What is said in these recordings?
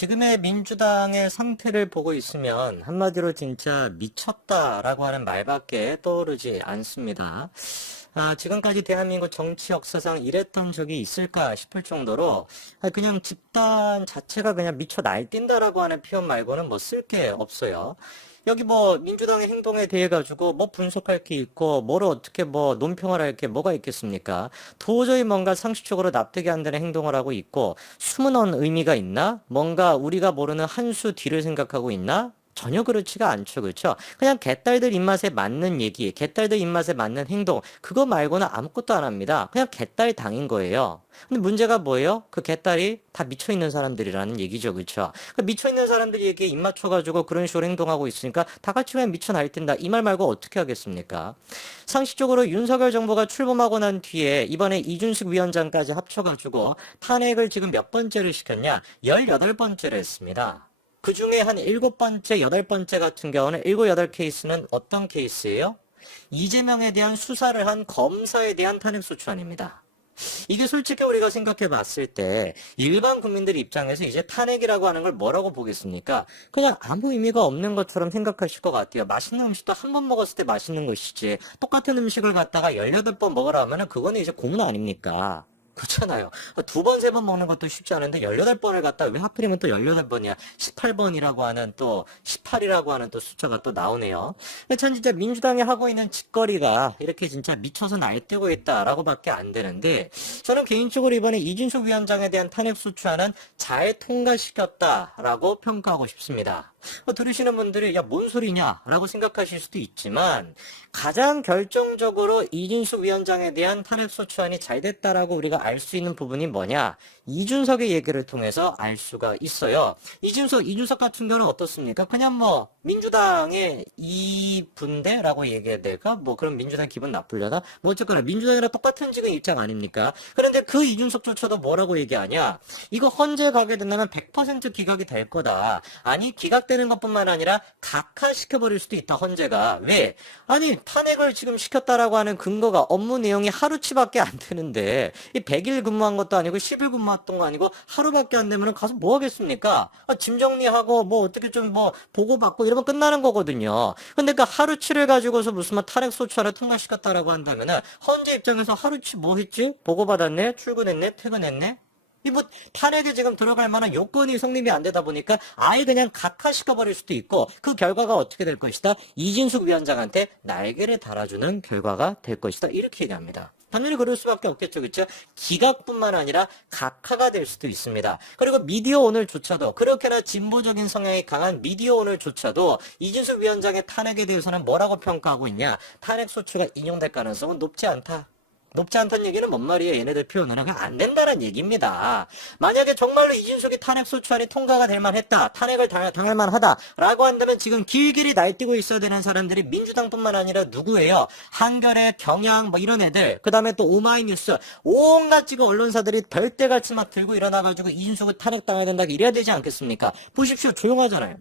지금의 민주당의 상태를 보고 있으면 한마디로 진짜 미쳤다라고 하는 말밖에 떠오르지 않습니다. 지금까지 대한민국 정치 역사상 이랬던 적이 있을까 싶을 정도로 그냥 집단 자체가 그냥 미쳐 날뛴다라고 하는 표현 말고는 뭐 쓸 게 없어요. 여기 뭐 민주당의 행동에 대해 가지고 뭐 분석할 게 있고 뭐를 어떻게 뭐 논평을 할 게 뭐가 있겠습니까? 도저히 뭔가 상식적으로 납득이 안 되는 행동을 하고 있고 숨은 의미가 있나? 뭔가 우리가 모르는 한 수 뒤를 생각하고 있나? 전혀 그렇지가 않죠. 그렇죠? 그냥 개딸들 입맛에 맞는 얘기, 개딸들 입맛에 맞는 행동, 그거 말고는 아무것도 안 합니다. 그냥 개딸 당인 거예요. 근데 문제가 뭐예요? 그 개딸이 다 미쳐있는 사람들이라는 얘기죠. 그렇죠? 미쳐있는 사람들이 여기에 입 맞춰가지고 그런 식으로 행동하고 있으니까 다 같이 그냥 미쳐 날뛴다. 이 말 말고 어떻게 하겠습니까? 상식적으로 윤석열 정부가 출범하고 난 뒤에 이번에 이준석 위원장까지 합쳐가지고 탄핵을 지금 몇 번째를 시켰냐? 18번째를 했습니다. 그 중에 한 7번째, 8번째 같은 경우는 7, 8케이스는 어떤 케이스예요? 이재명에 대한 수사를 한 검사에 대한 탄핵소추안입니다. 이게 솔직히 우리가 생각해 봤을 때 일반 국민들 입장에서 이제 탄핵이라고 하는 걸 뭐라고 보겠습니까? 그냥 아무 의미가 없는 것처럼 생각하실 것 같아요. 맛있는 음식도 한 번 먹었을 때 맛있는 것이지 똑같은 음식을 갖다가 18번 먹으라 하면 그거는 이제 고문 아닙니까? 그렇잖아요. 2번, 3번 먹는 것도 쉽지 않은데 18번을 갖다 왜 하필이면 또 18번이야? 18번이라고 하는 또 18이라고 하는 또 숫자가 또 나오네요. 참 진짜 민주당이 하고 있는 짓거리가 이렇게 진짜 미쳐서 날뛰고 있다라고 밖에 안 되는데 저는 개인적으로 이번에 이준석 위원장에 대한 탄핵소추안은 잘 통과시켰다라고 평가하고 싶습니다. 들으시는 분들이 야 뭔 소리냐 라고 생각하실 수도 있지만 가장 결정적으로 이준석 위원장에 대한 탄핵소추안이 잘 됐다라고 우리가 알 수 있는 부분이 뭐냐? 이준석의 얘기를 통해서 알 수가 있어요. 이준석 같은 경우는 어떻습니까? 그냥 뭐 민주당의 이분대라고 얘기해야 될까? 뭐 그럼 민주당 기분 나쁘려나? 뭐 어쨌거나 민주당이랑 똑같은 지금 입장 아닙니까? 그런데 그 이준석조차도 뭐라고 얘기하냐? 이거 헌재 가게 된다면 100% 기각이 될 거다. 아니 기각되는 것뿐만 아니라 각하시켜버릴 수도 있다 헌재가. 왜? 아니 탄핵을 지금 시켰다라고 하는 근거가 업무 내용이 하루치밖에 안 되는데 이 100일 근무한 것도 아니고 10일 근무했던 거 아니고 하루밖에 안 되면 가서 뭐 하겠습니까? 짐 정리하고 뭐 어떻게 좀 뭐 보고받고 이러면 끝나는 거거든요. 근데 그 하루치를 가지고서 무슨 뭐 탄핵소추안을 통과시켰다라고 한다면은 헌재 입장에서 하루치 뭐 했지? 보고받았네? 출근했네? 퇴근했네? 이 뭐 탄핵에 지금 들어갈 만한 요건이 성립이 안 되다 보니까 아예 그냥 각하시켜버릴 수도 있고 그 결과가 어떻게 될 것이다? 이준석 위원장한테 날개를 달아주는 결과가 될 것이다. 이렇게 얘기합니다. 당연히 그럴 수밖에 없겠죠. 그렇죠? 기각뿐만 아니라 각하가 될 수도 있습니다. 그리고 미디어 오늘조차도 그렇게나 진보적인 성향이 강한 미디어 오늘조차도 이준석 위원장의 탄핵에 대해서는 뭐라고 평가하고 있냐? 탄핵 소추가 인용될 가능성은 높지 않다. 높지 않다는 얘기는 뭔 말이에요? 얘네들 표현은 그냥 안 된다는 얘기입니다. 만약에 정말로 이준석이 탄핵소추안이 통과가 될 만했다. 탄핵을 당할 만하다라고 한다면 지금 길길이 날뛰고 있어야 되는 사람들이 민주당뿐만 아니라 누구예요? 한겨레, 경향 뭐 이런 애들 그 다음에 또 오마이뉴스 온갖 지금 언론사들이 별대같이 막 들고 일어나가지고 이준석을 탄핵당해야 된다 이래야 되지 않겠습니까? 보십시오. 조용하잖아요.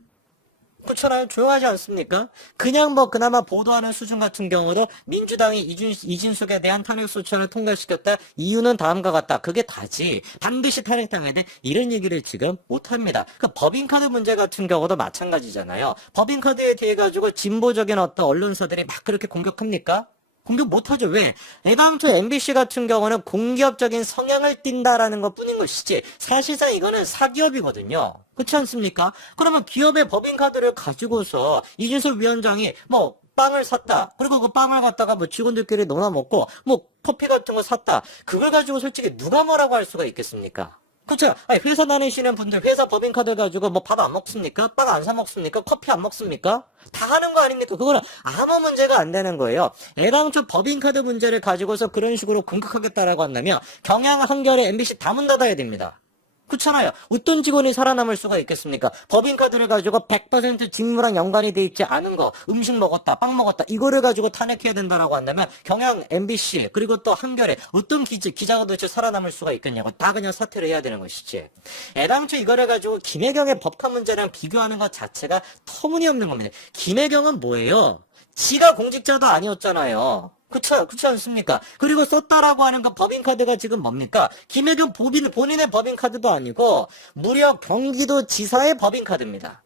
그렇잖아요. 조용하지 않습니까? 그냥 뭐 그나마 보도하는 수준 같은 경우도 민주당이 이준석에 대한 탄핵소추안을 통과시켰다. 이유는 다음과 같다. 그게 다지. 반드시 탄핵당해야 돼. 이런 얘기를 지금 못합니다. 그 법인카드 문제 같은 경우도 마찬가지잖아요. 법인카드에 대해 가지고 진보적인 어떤 언론사들이 막 그렇게 공격합니까? 공격 못하죠. 왜? 애당초 MBC 같은 경우는 공기업적인 성향을 띈다라는 것 뿐인 것이지 사실상 이거는 사기업이거든요. 그렇지 않습니까? 그러면 기업의 법인카드를 가지고서 이준석 위원장이 뭐 빵을 샀다. 그리고 그 빵을 갖다가 뭐 직원들끼리 나눠 먹고 뭐 커피 같은 거 샀다. 그걸 가지고 솔직히 누가 뭐라고 할 수가 있겠습니까? 그렇죠. 아니, 회사 다니시는 분들 회사 법인카드 가지고 뭐 밥 안 먹습니까? 빵 안 사 먹습니까? 커피 안 먹습니까? 다 하는 거 아닙니까? 그거는 아무 문제가 안 되는 거예요. 애당초 법인카드 문제를 가지고서 그런 식으로 공격하겠다라고 한다면 경향, 한겨레, MBC 다 문 닫아야 됩니다. 그렇잖아요. 어떤 직원이 살아남을 수가 있겠습니까? 법인카드를 가지고 100% 직무랑 연관이 돼 있지 않은 거, 음식 먹었다, 빵 먹었다, 이거를 가지고 탄핵해야 된다라고 한다면 경향, MBC, 그리고 또 한겨레, 어떤 기자가 도대체 살아남을 수가 있겠냐고 다 그냥 사퇴를 해야 되는 것이지. 애당초 이거를 가지고 김혜경의 법카 문제랑 비교하는 것 자체가 터무니없는 겁니다. 김혜경은 뭐예요? 지가 공직자도 아니었잖아요. 그렇지 않습니까? 그리고 썼다라고 하는 그 법인카드가 지금 뭡니까? 김혜경 본인의 법인카드도 아니고 무려 경기도지사의 법인카드입니다.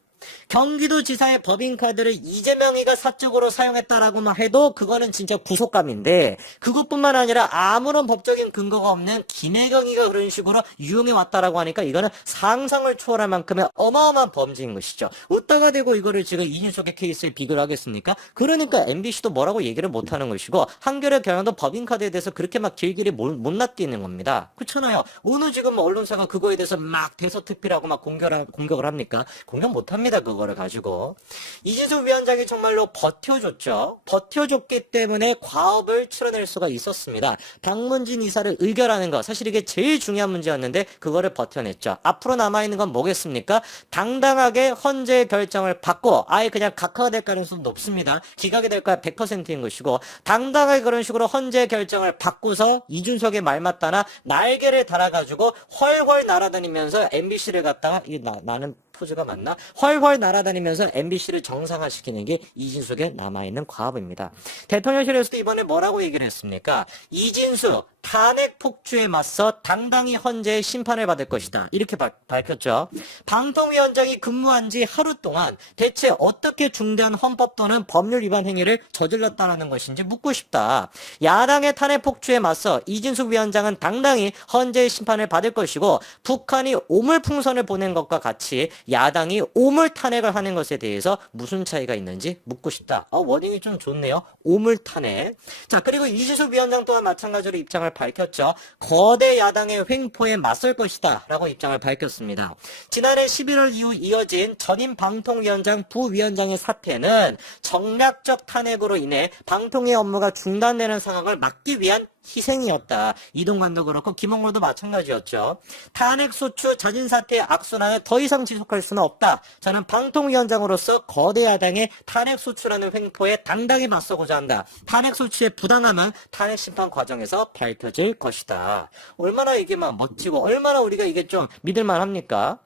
경기도지사의 법인카드를 이재명이가 사적으로 사용했다라고만 해도 그거는 진짜 구속감인데, 그것뿐만 아니라 아무런 법적인 근거가 없는 김혜경이가 그런 식으로 유용해 왔다라고 하니까 이거는 상상을 초월할 만큼의 어마어마한 범죄인 것이죠. 어디다가 대고 이거를 지금 이준석의 케이스에 비교를 하겠습니까? 그러니까 MBC도 뭐라고 얘기를 못하는 것이고, 한겨레 경향도 법인카드에 대해서 그렇게 막 길길이 못 놔뛰는 겁니다. 그렇잖아요. 어느 지금 언론사가 그거에 대해서 막 대서특필하고 막 공격을 합니까? 공격 못합니다. 그거를 가지고. 이진숙 위원장이 정말로 버텨줬죠. 버텨줬기 때문에 과업을 치러낼 수가 있었습니다. 박문진 이사를 의결하는 거, 사실 이게 제일 중요한 문제였는데 그거를 버텨냈죠. 앞으로 남아있는 건 뭐겠습니까? 당당하게 헌재 결정을 받고 아예 그냥 각하가 될 가능성은 높습니다. 기각이 될 거야 100%인 것이고, 당당하게 그런 식으로 헌재 결정을 받고서 이준석의 말 맞다나 날개를 달아가지고 훨훨 날아다니면서 MBC를 갖다가 나는 포즈가 맞나? 훨훨 날아다니면서 MBC를 정상화시키는 게 이진숙의 남아있는 과업입니다. 대통령실에서도 이번에 뭐라고 얘기를 했습니까? 이진숙 탄핵 폭주에 맞서 당당히 헌재의 심판을 받을 것이다. 이렇게 밝혔죠. 방통위원장이 근무한 지 하루 동안 대체 어떻게 중대한 헌법 또는 법률 위반 행위를 저질렀다는 것인지 묻고 싶다. 야당의 탄핵 폭주에 맞서 이진숙 위원장은 당당히 헌재의 심판을 받을 것이고, 북한이 오물풍선을 보낸 것과 같이 야당이 오물 탄핵을 하는 것에 대해서 무슨 차이가 있는지 묻고 싶다. 워딩이 좀 좋네요. 오물 탄핵. 자, 그리고 이진숙 위원장 또한 마찬가지로 입장을 밝혔죠. 거대 야당의 횡포에 맞설 것이다 라고 입장을 밝혔습니다. 지난해 11월 이후 이어진 전임 방통위원장 부위원장의 사퇴는 정략적 탄핵으로 인해 방통위 업무가 중단되는 상황을 막기 위한 희생이었다. 이동관도 그렇고 김홍로도 마찬가지였죠. 탄핵소추 자진사퇴의 악순환을 더 이상 지속할 수는 없다. 저는 방통위원장으로서 거대 야당의 탄핵소추라는 횡포에 당당히 맞서고자 한다. 탄핵소추의 부당함은 탄핵심판 과정에서 밝혀질 것이다. 얼마나 이게 막 멋지고 얼마나 우리가 이게 좀 믿을만 합니까?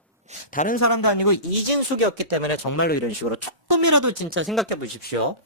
다른 사람도 아니고 이진숙이었기 때문에 정말로 이런 식으로 조금이라도 진짜 생각해 보십시오.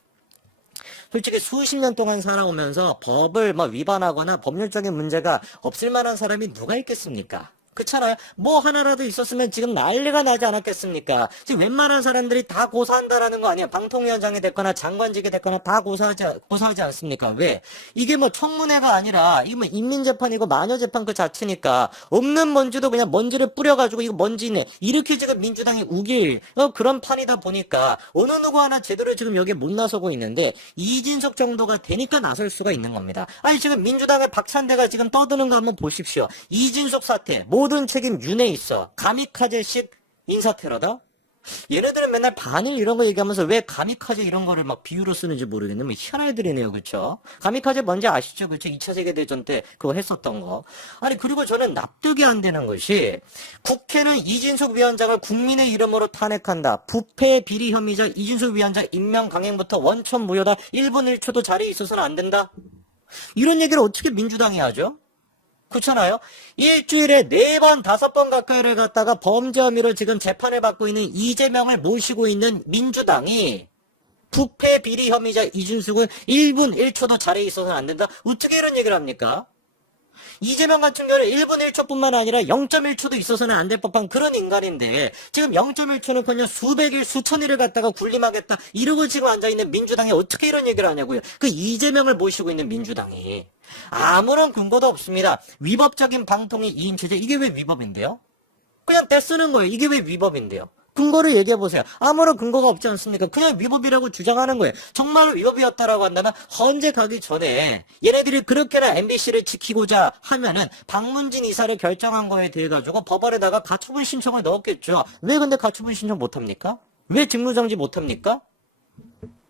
솔직히 수십 년 동안 살아오면서 법을 위반하거나 법률적인 문제가 없을 만한 사람이 누가 있겠습니까? 그렇잖아요. 뭐 하나라도 있었으면 지금 난리가 나지 않았겠습니까? 지금 웬만한 사람들이 다 고사한다라는 거 아니야. 방통위원장이 됐거나 장관직이 됐거나 다 고사하지 않습니까? 왜? 이게 청문회가 아니라 이게 인민재판이고 마녀재판 그 자체니까 없는 먼지도 그냥 먼지를 뿌려가지고 이거 먼지네. 이렇게 지금 민주당이 우길 그런 판이다 보니까 어느 누구 하나 제대로 지금 여기에 못 나서고 있는데, 이진석 정도가 되니까 나설 수가 있는 겁니다. 아니 지금 민주당의 박찬대가 지금 떠드는 거 한번 보십시오. 이진석 사태 모든 책임 윤에 있어. 가미카제식 인사테러다? 얘네들은 맨날 반일 이런 거 얘기하면서 왜 가미카제 이런 거를 막 비유로 쓰는지 모르겠는데 희한한 애들이네요. 그쵸? 가미카제 뭔지 아시죠? 그쵸? 2차 세계대전 때 그거 했었던 거. 아니 그리고 저는 납득이 안 되는 것이, 국회는 이진숙 위원장을 국민의 이름으로 탄핵한다. 부패 비리 혐의자 이진숙 위원장 임명 강행부터 원천 무효다. 1분 1초도 자리에 있어서는 안 된다. 이런 얘기를 어떻게 민주당이 하죠? 그렇잖아요. 일주일에 4번, 5번 가까이를 갖다가 범죄 혐의로 지금 재판을 받고 있는 이재명을 모시고 있는 민주당이 부패 비리 혐의자 이준숙은 1분 1초도 자리에 있어서는 안 된다? 어떻게 이런 얘기를 합니까? 이재명 같은 경우는 1분 1초뿐만 아니라 0.1초도 있어서는 안 될 법한 그런 인간인데, 지금 0.1초는 그냥 수백일, 수천일을 갖다가 군림하겠다 이러고 지금 앉아있는 민주당이 어떻게 이런 얘기를 하냐고요. 그 이재명을 모시고 있는 민주당이. 아무런 근거도 없습니다. 위법적인 방통위 이임체제, 이게 왜 위법인데요? 그냥 떼쓰는 거예요. 이게 왜 위법인데요? 근거를 얘기해보세요. 아무런 근거가 없지 않습니까? 그냥 위법이라고 주장하는 거예요. 정말로 위법이었다라고 한다면 헌재 가기 전에 얘네들이 그렇게나 MBC를 지키고자 하면은 박문진 이사를 결정한 거에 대해 가지고 법원에다가 가처분 신청을 넣었겠죠. 왜 근데 가처분 신청 못합니까? 왜 직무정지 못합니까?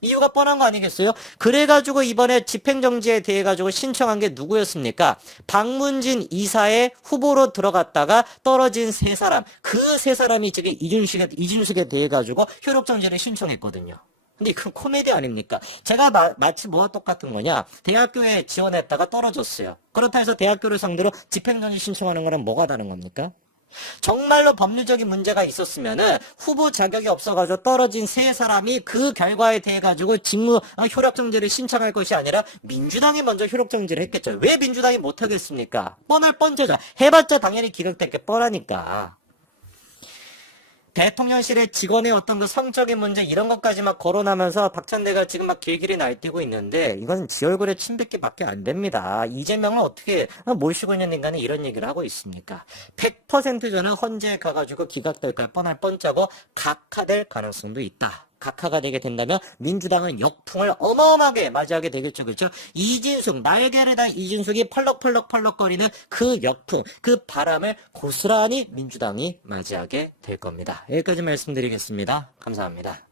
이유가 뻔한 거 아니겠어요? 그래가지고 이번에 집행정지에 대해 가지고 신청한 게 누구였습니까? 박문진 이사의 후보로 들어갔다가 떨어진 3사람. 그 3사람이 지금 이준식에 대해 가지고 효력정지를 신청했거든요. 근데 그 코미디 아닙니까? 제가 마치 뭐와 똑같은 거냐? 대학교에 지원했다가 떨어졌어요. 그렇다 해서 대학교를 상대로 집행정지 신청하는 거랑 뭐가 다른 겁니까? 정말로 법률적인 문제가 있었으면은 후보 자격이 없어가지고 떨어진 세 사람이 그 결과에 대해 가지고 직무 효력정지를 신청할 것이 아니라 민주당이 먼저 효력정지를 했겠죠. 왜 민주당이 못하겠습니까? 뻔할 뻔하죠. 해봤자 당연히 기각될 게 뻔하니까. 대통령실의 직원의 어떤 그 성적인 문제 이런 것까지 막 거론하면서 박찬대가 지금 막 길길이 날뛰고 있는데 이건 지 얼굴에 침 뱉기밖에 안 됩니다. 이재명은 어떻게 모시고 있는 인간이 이런 얘기를 하고 있습니까? 100% 저는 헌재에 가가지고 기각될까 뻔할 뻔짜고 각하될 가능성도 있다. 각하가 되게 된다면 민주당은 역풍을 어마어마하게 맞이하게 되겠죠. 그렇죠? 이진숙, 날개를 단 이진숙이 펄럭펄럭거리는 그 역풍, 그 바람을 고스란히 민주당이 맞이하게 될 겁니다. 여기까지 말씀드리겠습니다. 감사합니다.